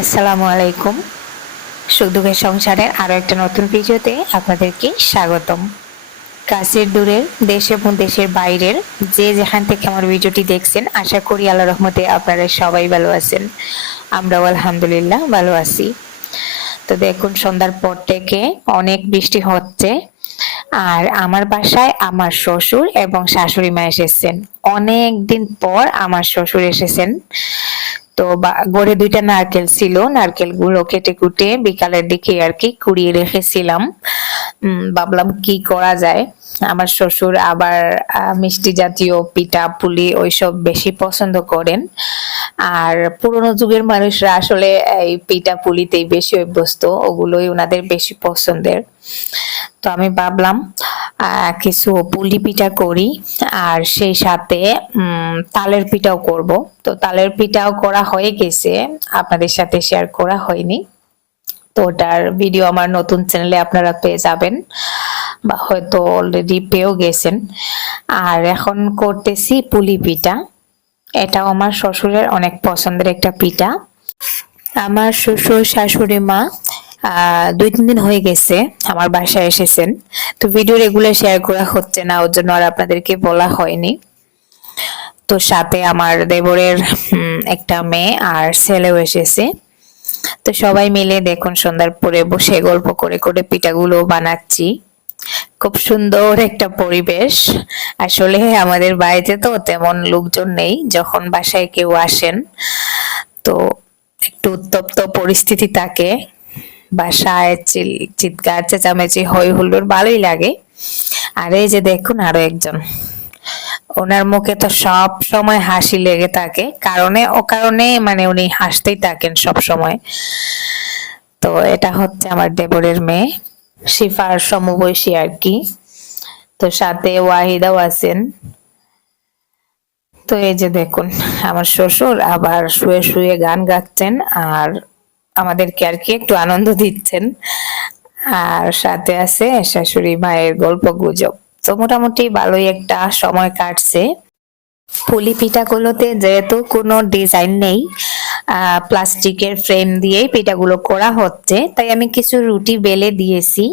আসসালামু আলাইকুম সুখ দুঃখের সংসারের আরও একটা নতুন ভিডিওতে আপনাদেরকে স্বাগতম। কাছের দূরের, দেশ এবং দেশের বাইরের যে যেখান থেকে আমার ভিডিওটি দেখছেন, আশা করি আল্লাহ রহমতে আপনারা সবাই ভালো আছেন। আমরাও আলহামদুলিল্লাহ ভালো আছি। তো দেখুন, সন্ধ্যার পর থেকে অনেক বৃষ্টি হচ্ছে। আর আমার বাসায় আমার শ্বশুর এবং শাশুড়ি মা এসেছেন। অনেক দিন পর আমার শ্বশুর এসেছেন। তো গড়ে দুইটা নারকেল ছিল। নারকেলগুলো কেটে কুটে বিকালের দিকে আর কি কুড়িয়ে রেখেছিলাম। ভাবলাম কি করা যায়? আমার শ্বশুর আবার মিষ্টি জাতীয় পিঠা, পুলি ওইসব বেশি পছন্দ করেন। আর পুরোনো যুগের মানুষরা আসলে এই পিঠা পুলিতেই বেশি অভ্যস্ত, ওগুলোই ওনাদের বেশি পছন্দের। তো আমি ভাবলাম কিছু পুলি পিঠা করি আর সেই সাথে তালের পিঠাও করব। তো তালের পিঠাও করা হয়ে গেছে, আপনাদের সাথে শেয়ার করা হয়নি। তো ওটার ভিডিও আমার নতুন চ্যানেলে আপনারা পেয়ে যাবেন, বা হয়তো অলরেডি পেয়েও গেছেন। আর এখন করতেছি পুলি পিঠা। এটাও আমার শ্বশুরের অনেক পছন্দের একটা পিঠা। আমার শ্বশুর, শাশুড়ি মা দুই, তিন দিন হয়ে গেছে আমার বাসায় এসেছেন। তো ভিডিও রেগুলার শেয়ার করা হচ্ছে না, ওর জন্য আর আপনাদেরকে বলা হয়নি। তো সাথে আমার দেবরের একটা মেয়ে আর ছেলেও এসেছে। তো সবাই মিলে দেখুন সন্ধ্যার পরে বসে গল্প করে করে পিঠাগুলো বানাচ্ছি। খুব সুন্দর একটা পরিবেশ। আসলে আমাদের বাড়িতে তো তেমন লোকজন নেই, যখন বাসায় কেউ আসেন, তো একটু উত্তপ্ত পরিস্থিতি থাকে। বাসায় চিল- চিৎকার, চেঁচামেচি হই হুল্লোড় ভালোই লাগে। আর এই যে দেখুন আরও একজন। ওনার মুখে তো সব সময় হাসি লেগে থাকে। কারণে, ও কারণে মানে উনি হাসতেই থাকেন সব সময়। তো এটা হচ্ছে আমার দেবরের মেয়ে, শিফার সমবয়সী আর কি। তো সাথে ওয়াহিদাও আছেন। তো এই যে দেখুন, আমার শ্বশুর আবার শুয়ে শুয়ে গান গাচ্ছেন আর আমাদেরকে আর কি একটু আনন্দ দিচ্ছেন। আর সাথে আছে শাশুড়ি মায়ের গল্প গুজব। তো মোটামুটি ভালোই একটা সময় কাটছে। পুলি পিঠাগুলোতে যেহেতু কোনো ডিজাইন নেই প্লাস্টিকের ফ্রেম দিয়েই পিঠাগুলো করা হচ্ছে, তাই আমি কিছু রুটি বেলে দিয়েছি।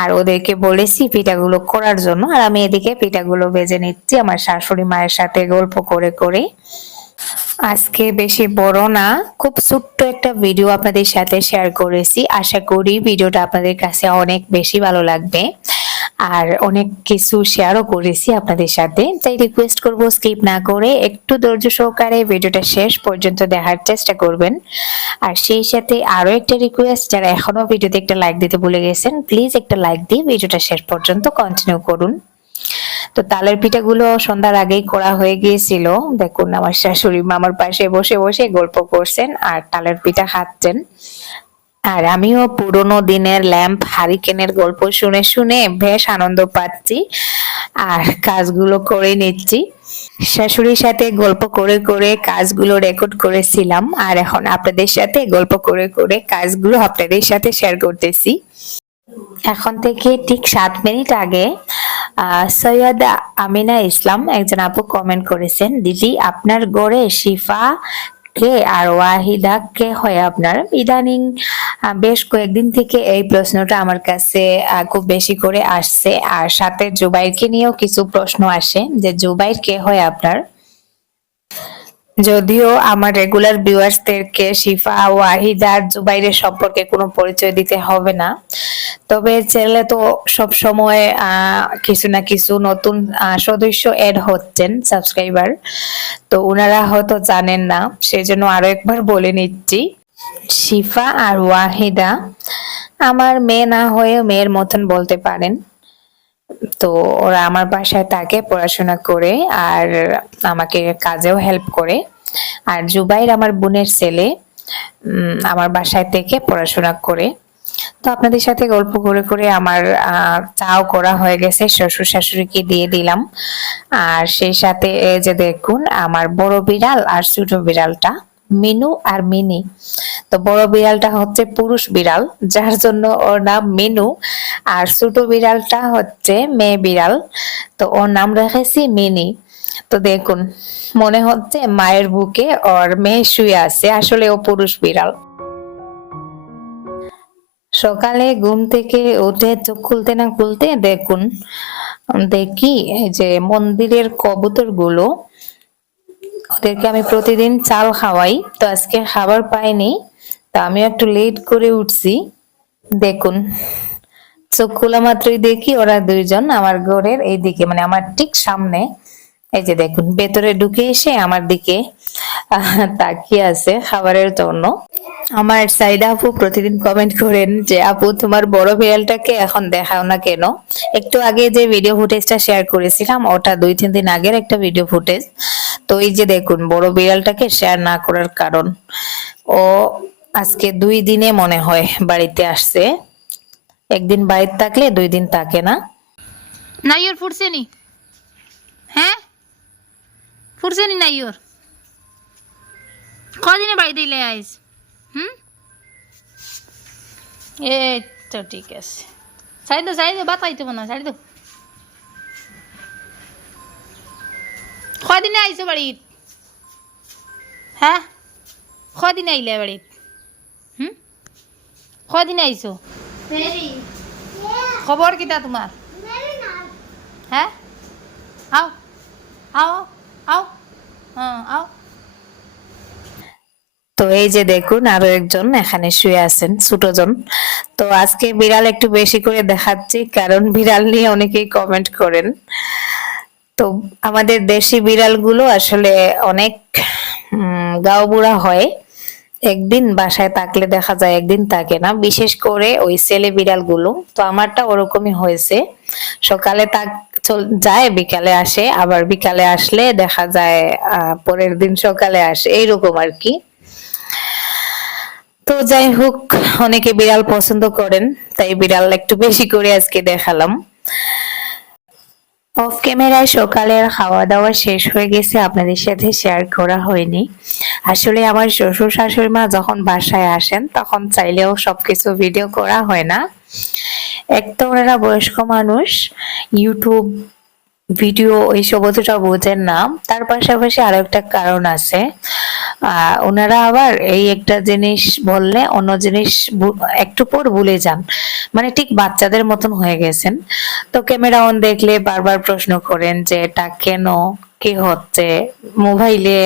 আর ওদেরকে বলেছি পিঠাগুলো করার জন্য। আর আমি এদিকে পিঠাগুলো ভেজে নিচ্ছি আমার শাশুড়ি মায়ের সাথে গল্প করে করে। আজকে বেশি বড় না, খুব ছোট্ট একটা ভিডিও আপনাদের সাথে শেয়ার করেছি। আশা করি ভিডিওটা আপনাদের কাছে অনেক বেশি ভালো লাগবে। আর অনেক কিছু শেয়ারও করেছি আপনাদের সাথে। তাই রিকোয়েস্ট করব স্কিপ না করে একটু ধৈর্য সহকারে ভিডিওটা শেষ পর্যন্ত দেখার চেষ্টা করবেন। আর সেই সাথে আরও একটা রিকোয়েস্ট যারা এখনও ভিডিওতে একটা লাইক দিতে ভুলে গেছেন প্লিজ একটা লাইক দিয়ে ভিডিওটা শেষ পর্যন্ত কন্টিনিউ করুন। তো তালের পিঠাগুলো সন্ধ্যার আগেই করা হয়ে গিয়েছিল। দেখুন আমার শাশুড়ি মামার পাশে বসে বসে গল্প করছেন আর তালের পিঠা খাচ্ছেন। আর আমিও পুরোনো দিনের ল্যাম্প হারিকেনের গল্প শুনে শুনে বেশ আনন্দ পাচ্ছি আর কাজগুলো করে নিচ্ছি। শাশুড়ির সাথে গল্প করে করে কাজগুলো রেকর্ড করেছিলাম আর এখন আপনাদের সাথে গল্প করে করে কাজগুলো আপনাদের সাথে শেয়ার করতেছি। এখন থেকে ঠিক সাত মিনিট আগে সৈয়দ আমিনা ইসলাম একজন আপু কমেন্ট করেছেন, দিদি, আপনার গড়ে শিফা কে আর ওয়াহিদা কে হয় আপনার? ইদানিং বেশ কয়েকদিন থেকে এই প্রশ্নটা আমার কাছে খুব বেশি করে আসছে। আর সাথে জুবাইরকে নিয়েও কিছু প্রশ্ন আসে যে, জুবাইর কে হয় আপনার? যদিও আমার রেগুলার ভিউয়ার্সদেরকে শিফা, ওয়াহিদ জুবাইরের সম্পর্কে কোনো পরিচয় দিতে হবে না। তবে চ্যানেলে তো সব সময় কিছু না কিছু নতুন সদস্য এড হচ্ছেন সাবস্ক্রাইবার তো ওনারা হয়তো জানেন না, সেজন্য আরও একবার বলে নিচ্ছি। শিফা আর ওয়াহিদা, আমার মেয়ে না হয়ে মেয়ের মতন বলতে পারেন। তো ওরা আমার বাসায় থাকে পড়াশোনা করে আর আমাকে কাজেও হেল্প করে। আর জুবাইর আমার বোনের ছেলে আমার বাসায় থেকে পড়াশোনা করে। তো আপনাদের সাথে গল্প করে করে আমার চাও করা হয়ে গেছে, শ্বশুর শাশুড়িকে দিয়ে দিলাম। আর সেই সাথে যে দেখুন, আমার বড় বিড়াল আর ছোট বিড়ালটা। মিনু আর মিনি। তো বড় বিড়ালটা হচ্ছে পুরুষ বিড়াল, যার জন্য ওর নাম মিনু। আর ছোট বিড়ালটা হচ্ছে মেয়ে বিড়াল। তো ওর নাম রেখেছি মিনি। তো দেখুন, মনে হচ্ছে মায়ের বুকে ওর মেয়ে শুয়ে আছে, আসলে ও পুরুষ বিড়াল। সকালে ঘুম থেকে উঠে চোখ খুলতে না খুলতে দেখুন, দেখি যে মন্দিরের কবুতরগুলো ওদেরকে আমি প্রতিদিন চাল খাওয়াই, তো আজকে খাবার পাইনি, তা আমি একটু লেট করে উঠছি। দেখুন, চোখ খোলা মাত্রই দেখি ওরা দুইজন আমার ঘরের এই দিকে মানে আমার ঠিক সামনে। এই যে দেখুন, ভেতরে ঢুকে এসে আমার দিকে তাকিয়ে আছে খাবারের জন্য। আমার সাইডা আপু প্রতিদিন কমেন্ট করেন যে, আপু, তোমার বড় বিড়ালটাকে এখন দেখাও না কেন? একটু আগে যে ভিডিও ফুটেজটা শেয়ার করেছিলাম, ওটা দুই, তিন দিন আগের একটা ভিডিও ফুটেজ তো এই যে দেখুন, বড় বিড়ালটাকে শেয়ার না করার কারণ। ও আজকে দুই দিনে মনে হয় বাড়িতে আসছে। একদিন বাড়িতে থাকলে, দুই দিন থাকে না। নাইওর ফুটছে নি? হ্যাঁ? ফুটছে নি নাইওর কদিনে বাড়িতে আইস? হুম? এই তো ঠিক আছে। সাইড দো সাইড দো বাত খাইতে না দো কদিনে আইসো বাড়িত? হ্যাঁ? কদিনে আইলে বাড়িত? হুম? কদিনে আইসো খবর কিতা তোমার হ্যাঁ? আও। আও আও। হ্যাঁ আও। তো এই যে দেখুন আরও একজন এখানে শুয়ে আছেন ছোটজন তো আজকে বিড়াল একটু বেশি করে দেখাচ্ছি কারণ বিড়াল নিয়ে অনেকেই কমেন্ট করেন। তো আমাদের দেশি বিড়ালগুলো আসলে অনেক উম, গাও বুড়া হয়। একদিন বাসায় থাকলে দেখা যায় একদিন থাকে না বিশেষ করে ওই ছেলে বিড়ালগুলো। তো আমারটা ওরকমই হয়েছে। সকালে তাক যায় বিকালে আসে আবার বিকালে আসলে দেখা যায় পরের দিন সকালে আসে এইরকম আর কি। তো যাই হোক, অনেকে বিড়াল পছন্দ করেন, তাই বিড়াল একটু বেশি করে আজকে দেখালাম। অফ ক্যামেরায় সকালের খাওয়া দাওয়া শেষ হয়ে গেছে, আপনাদের সাথে শেয়ার করা হয়নি। আসলে আমার শ্বশুর শাশুড়ি মা যখন বাসায় আসেন, তখন চাইলেও সবকিছু ভিডিও করা হয় না। এক তো ওনারা বয়স্ক মানুষ ইউটিউব ভিডিও এইসব অতটা বোঝেন না। তার পাশাপাশি আরও একটা কারণ আছে। ওনারা আবার এই একটা জিনিস বললে অন্য জিনিস একটু পর ভুলে যান। মানে ঠিক বাচ্চাদের মতন হয়ে গেছেন। তো ক্যামেরা অন দেখলে বারবার প্রশ্ন করেন যে, এটা কেন? কি হচ্ছে? মোবাইলে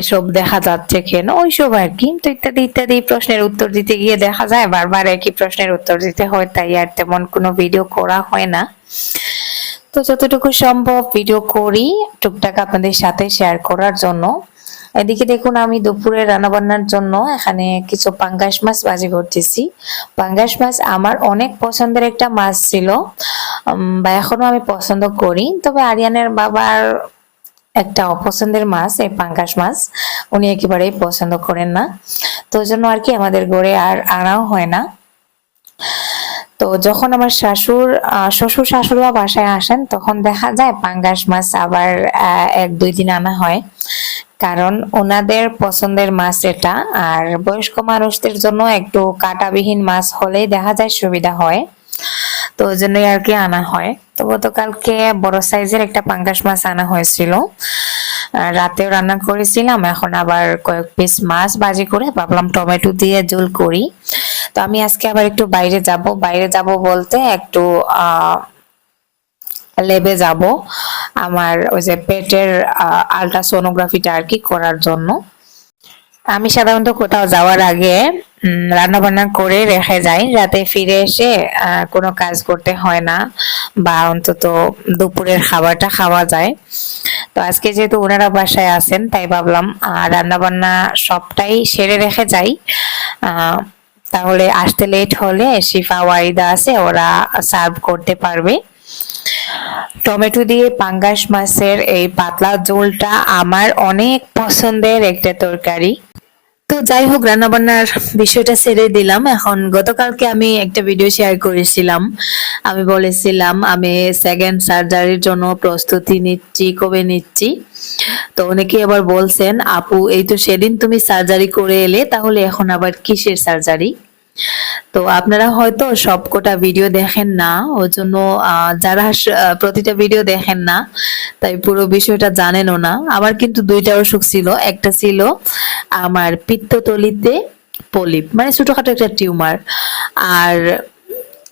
এসব দেখা যাচ্ছে কেন? ওইসব আর কি। তো ইত্যাদি ইত্যাদি প্রশ্নের উত্তর দিতে গিয়ে দেখা যায় বারবার একই প্রশ্নের উত্তর দিতে হয়। তাই আর তেমন কোনো ভিডিও করা হয় না। তো যতটুকু সম্ভব ভিডিও করি, টুকটাক আপনাদের সাথে শেয়ার করার জন্য। এদিকে দেখুন, আমি দুপুরে রান্না বান্নার জন্য এখানে কিছু পাঙ্গাস মাছ ভাজি করতেছি। পাঙ্গাস মাছ আমার অনেক পছন্দের একটা মাছ ছিল। বা এখনও আমি পছন্দ করি। তবে আরিয়ানের বাবার একটা অপছন্দের মাছ, এই পাঙ্গাস মাছ। উনি একেবারেই পছন্দ করেন না। তো জন্য আর কি আমাদের গড়ে আর আনাও হয় না। তো যখন আমার শাশুর শ্বশুর শাশুড়িরা বাসায় আসেন, তখন দেখা যায় পাঙ্গাস মাছ আবার এক দুই দিন আনা হয়। কারণ ওনাদের পছন্দের মাছ এটা, আর বয়স্ক মানুষদের জন্য একটু কাঁটাবিহীন মাছ হলেই দেখা যায় সুবিধা হয়। তো ওই জন্যই আর কি আনা হয়। তো গতকালকে বড় সাইজের একটা পাঙ্গাস মাছ আনা হয়েছিল। রাতেও রান্না করেছিলাম, এখন আবার কয়েক পিস মাছ বাজি করে ভাবলাম টমেটো দিয়ে ঝোল করি। তো আমি আজকে আবার একটু বাইরে যাব। বাইরে যাব বলতে একটু লেবে যাব আমার ওই যে পেটের আলট্রাসোনোগ্রাফিটা আর কি করার জন্য। আমি সাধারণত কোথাও যাওয়ার আগে রান্না বান্না করে রেখে যাই যাতে ফিরে এসে কোনো কাজ করতে হয় না বা অন্তত দুপুরের খাবারটা খাওয়া যায়। তো আজকে যেহেতু ওনারা বাসায় আছেন, তাই ভাবলাম রান্না বান্না সবটাই সেরে রেখে যাই। তাহলে আসতে লেট হলে শিফা, ওয়ারিদা আছে, ওরা সার্ভ করতে পারবে। টমেটো দিয়ে পাঙ্গাস মাছের এই পাতলা ঝোলটা আমার অনেক পছন্দের একটা তরকারি। তো যাই হোক, রান্নাবান্নার বিষয়টা ছেড়ে দিলাম। এখন গতকালকে আমি একটা ভিডিও শেয়ার করেছিলাম। আমি বলেছিলাম, আমি সেকেন্ড সার্জারির জন্য প্রস্তুতি নিচ্ছি, কবে নিচ্ছি? তো অনেকে আবার বলছেন, আপু, এই তো সেদিন তুমি সার্জারি করে এলে, তাহলে এখন আবার কিসের সার্জারি তো আপনারা হয়তো সবকটা ভিডিও দেখেন না ওই জন্য যারা প্রতিটা ভিডিও দেখেন না, তাই পুরো বিষয়টা জানেনও না। আমার কিন্তু দুইটা অসুখ ছিল। একটা ছিল আমার পিত্তথলিতে পলিপ মানে ছোটখাটো একটা টিউমার। আর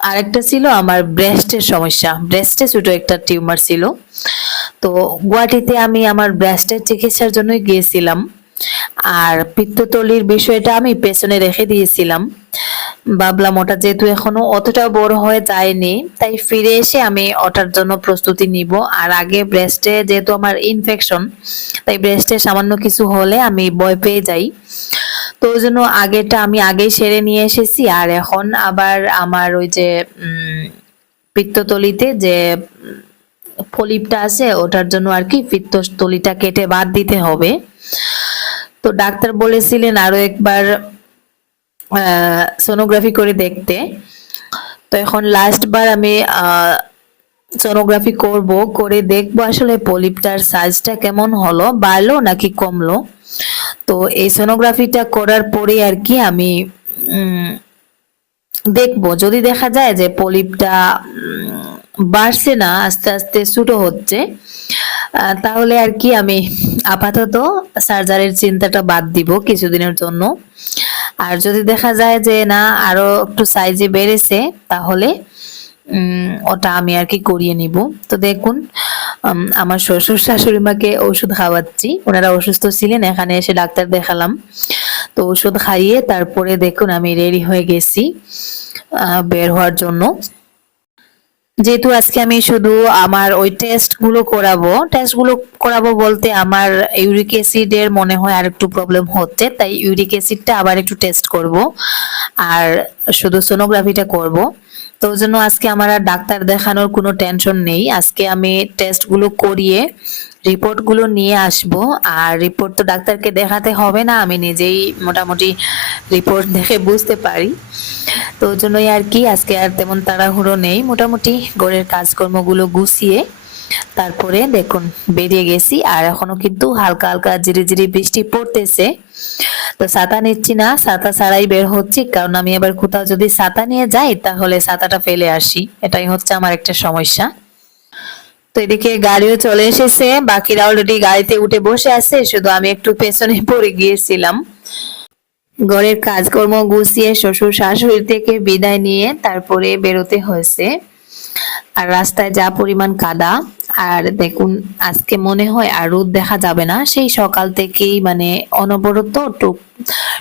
আরেকটা ছিল আমার ব্রেস্টের সমস্যা। ব্রেস্টে ছোট একটা টিউমার ছিল। তো গুয়াহাটিতে আমি আমার ব্রেস্টের চিকিৎসার জন্যই গিয়েছিলাম। আর পিত্ততলির বিষয়টা আমি পেছনে রেখে দিয়েছিলাম। ভাবলাম ওটা যেহেতু এখনও অতটা বড় হয়ে যায়নি, তাই ফিরে এসে আমি ওটার জন্য প্রস্তুতি নিব। আর আগে ব্রেস্টে যেহেতু আমার ইনফেকশন তাই ব্রেস্টে সামান্য কিছু হলে আমি ভয় পেয়ে যাই। তো ওই জন্য আগেটা আমি আগেই সেরে নিয়ে এসেছি। আর এখন আবার আমার ওই যে পিত্ততলিতে যে ফলিপটা আছে, ওটার জন্য আর কি পিত্ততলিটা কেটে বাদ দিতে হবে। তো ডাক্তার বলেছিলেন আরও একবার সোনোগ্রাফি করে দেখতে। তো এখন লাস্ট বার আমি সোনোগ্রাফি করব, করে দেখব আসলে পলিপটার সাইজটা কেমন হলো, বাড়লো নাকি কমলো। তো এই সোনোগ্রাফিটা করার পরে আর কি আমি দেখব। যদি দেখা যায় যে পলিপটা বাড়ছে না, আস্তে আস্তে ছোট হচ্ছে তাহলে আর কি আমি আপাতত সার্জারির চিন্তাটা বাদ দিব কিছুদিনের জন্য। আর যদি দেখা যায় যে না, আরও একটু সাইজে বেড়েছে, তাহলে ওটা আমি আর কি করিয়ে নিব। তো দেখুন আমার শ্বশুর শাশুড়ি মাকে ওষুধ খাওয়াচ্ছি। ওনারা অসুস্থ ছিলেন, এখানে এসে ডাক্তার দেখালাম। তো ওষুধ খাইয়ে তারপরে দেখুন, আমি রেডি হয়ে গেছি বের হওয়ার জন্য। যেহেতু আজকে আমি শুধু আমার ওই টেস্টগুলো করাবো টেস্টগুলো করাবো বলতে আমার ইউরিক অ্যাসিড এর মনে হয় আর একটু প্রবলেম হচ্ছে, তাই ইউরিক অ্যাসিডটা আবার একটু টেস্ট করব। আর শুধু সোনোগ্রাফিটা করব। তো জন্য আজকে আমার আর ডাক্তার দেখানোর কোনো টেনশন নেই। আজকে আমি টেস্টগুলো করিয়ে রিপোর্টগুলো নিয়ে আসব। আর রিপোর্ট তো ডাক্তারকে দেখাতে হবে না, আমি নিজেই মোটামুটি রিপোর্ট দেখে বুঝতে পারি। তো ওই জন্যই আর কি, আজকে আর তেমন তাড়াহুড়ো নেই। মোটামুটি ঘরের কাজকর্মগুলো গুছিয়ে তারপরে দেখুন, বেরিয়ে গেছি। আর এখনও কিন্তু হালকা হালকা জিরি জিরি বৃষ্টি পড়তেছে। তো ছাতা নিচ্ছি না, ছাতা ছাড়াই বের হচ্ছি। কারণ আমি এবার কোথাও যদি ছাতা নিয়ে যাই, তাহলে ছাতাটা ফেলে আসি। এটাই হচ্ছে আমার একটা সমস্যা। তো এদিকে গাড়িও চলে এসেছে। বাকিরা অলরেডি গাড়িতে উঠে বসে আছে, শুধু আমি একটু পেছনে পড়ে গিয়েছিলাম। ঘরের কাজকর্ম গুছিয়ে শ্বশুর শাশুড়ি থেকে বিদায় নিয়ে তারপরে বেরোতে হয়েছে। আর রাস্তায় যা পরিমাণ কাদা, আর দেখুন, আজকে মনে হয় আর রোদ দেখা যাবে না। সেই সকাল থেকেই মানে অনবরত টুপ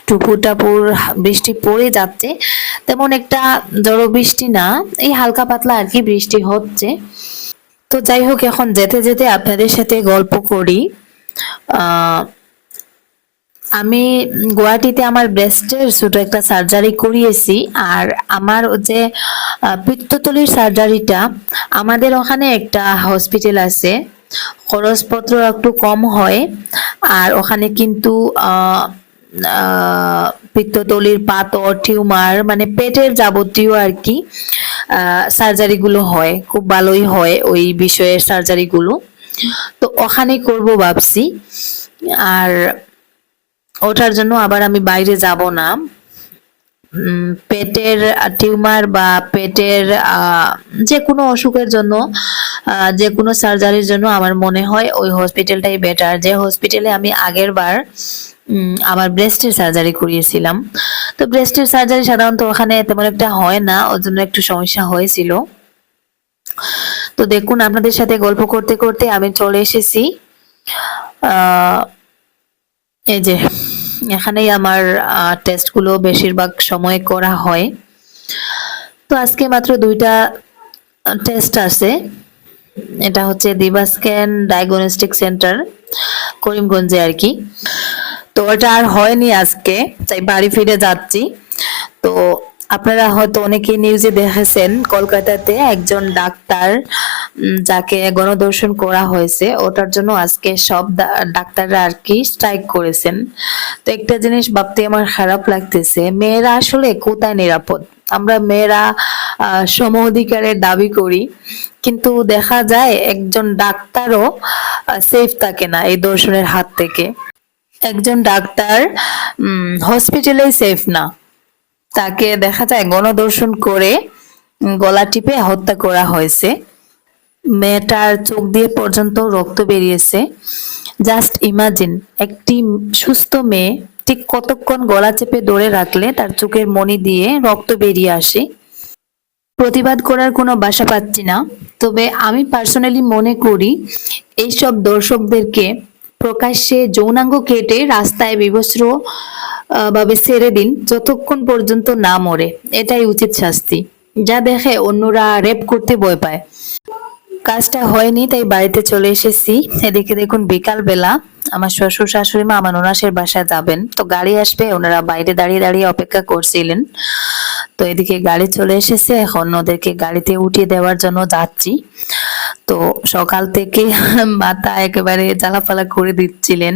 টুপু টাপুর বৃষ্টি পড়ে যাচ্ছে। তেমন একটা জড়ো বৃষ্টি না, এই হালকা পাতলা আর কি বৃষ্টি হচ্ছে। তো যাই হোক এখন যেতে যেতে আপনাদের সাথে গল্প করি। আমি গুয়াহাটিতে আমার ব্রেস্টের ছোট একটা সার্জারি করিয়েছি আর আমার যে আহ, পিত্তথলির সার্জারিটা আমাদের ওখানে একটা হসপিটাল আছে। খরচপত্র একটু কম হয় আর ওখানে কিন্তু আহ, পিত্তথলির টিউমার মানে পেটের যাবতীয় আর কি সার্জারি গুলো হয় খুব ভালোই হয় ওই বিষয়ের সার্জারি গুলো তো ওখানে করব ভাবছি। আর ওটার জন্য আবার আমি বাইরে যাব না। পেটের টিউমার বা পেটের যে কোনো অসুখের জন্য যে কোনো সার্জারির জন্য আমার মনে হয় ওই হসপিটালটাই বেটার যে হসপিটালে আমি আগের বার আমার ব্রেস্টের সার্জারি করিয়েছিলাম। তো ব্রেস্টের সার্জারি সাধারণত ওখানে তেমন একটা হয় না, ওর জন্য একটু সমস্যা হয়েছিল। তো দেখুন, আপনাদের সাথে গল্প করতে করতে আমি চলে এসেছি। এই যে, এখানেই আমার টেস্টগুলো বেশিরভাগ সময় করা হয়। তো আজকে মাত্র দুইটা টেস্ট আছে। এটা হচ্ছে দিবা স্ক্যান ডায়াগনস্টিক সেন্টার, করিমগঞ্জে আর কি। তো ওটা আর হয়নি আজকে, তাই বাড়ি ফিরে যাচ্ছি। তো আপনারা হয়তো অনেকে নিউজে দেখেছেন, কলকাতাতে একজন ডাক্তার যাকে গণদর্শন করা হয়েছে, ওটার জন্য আজকে সব ডাক্তাররা আর কি স্ট্রাইক করেছেন। তো একটা জিনিস ভাবতে আমার খারাপ লাগতেছে, মেয়েরা আসলে কোথায় নিরাপদ? আমরা মেয়েরা সম অধিকারের দাবি করি, কিন্তু দেখা যায় একজন ডাক্তারও সেফ থাকে না এই দর্শনের হাত থেকে। একজন ডাক্তার হসপিটালেই সেফ না। তাকে দেখা যায় গণদর্শন করে গলা টিপে হত্যা করা হয়েছে। মেয়েটার চোখ দিয়ে পর্যন্ত রক্ত বেরিয়েছে। জাস্ট ইমাজিন একটি সুস্থ মেয়ে ঠিক কতক্ষণ গলা চেপে ধরে রাখলে তার চোখের মনি দিয়ে রক্ত বেরিয়ে আসে। প্রতিবাদ করার কোনো বাসা পাচ্ছি না। তবে আমি পার্সোনালি মনে করি, এইসব দর্শকদেরকে প্রকাশ্যে যৌনাঙ্গ কেটে রাস্তায় আহ, ভাবে ছেড়ে দিন যতক্ষণ পর্যন্ত না মরে। এটাই উচিত শাস্তি। যা দেখে অন্যরা রেপ করতে ভয় পায়। কাজটা হয়নি তাই বাড়িতে চলে এসেছি। এদিকে দেখুন বিকাল বেলা আমার শ্বশুর শাশুড়ি মা আমার ওনাসের বাসায় যাবেন। তো গাড়ি আসবে ওনারা বাইরে দাঁড়িয়ে দাঁড়িয়ে অপেক্ষা করছিলেন। তো এদিকে গাড়ি চলে এসেছে এখন ওদেরকে গাড়িতে উঠিয়ে দেওয়ার জন্য যাচ্ছি। তো সকাল থেকে মাথা একেবারে জ্বালাপালা করে দিচ্ছিলেন।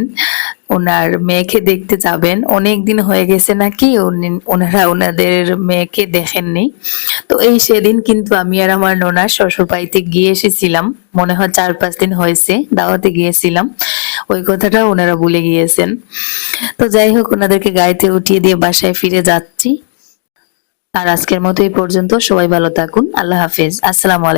ওনার মেয়েকে দেখতে যাবেন। অনেক দিন হয়ে গেছে নাকি ওনারা ওনাদের মেয়েকে দেখেননি। তো এই সেদিন কিন্তু আমি আর আমার নোনার শ্বশুর বাড়িতে গিয়ে এসেছিলাম। মনে হয় চার পাঁচ দিন হয়েছে, দাওয়াতে গিয়েছিলাম। ওই কথাটা ওনারা ভুলে গিয়েছেন। তো যাই হোক, ওনাদেরকে গাড়িতে উঠিয়ে দিয়ে বাসায় ফিরে যাচ্ছি। আর আজকের মতো এই পর্যন্ত সবাই ভালো থাকুন। আল্লাহ হাফেজ। আসসালামু আলাইকুম।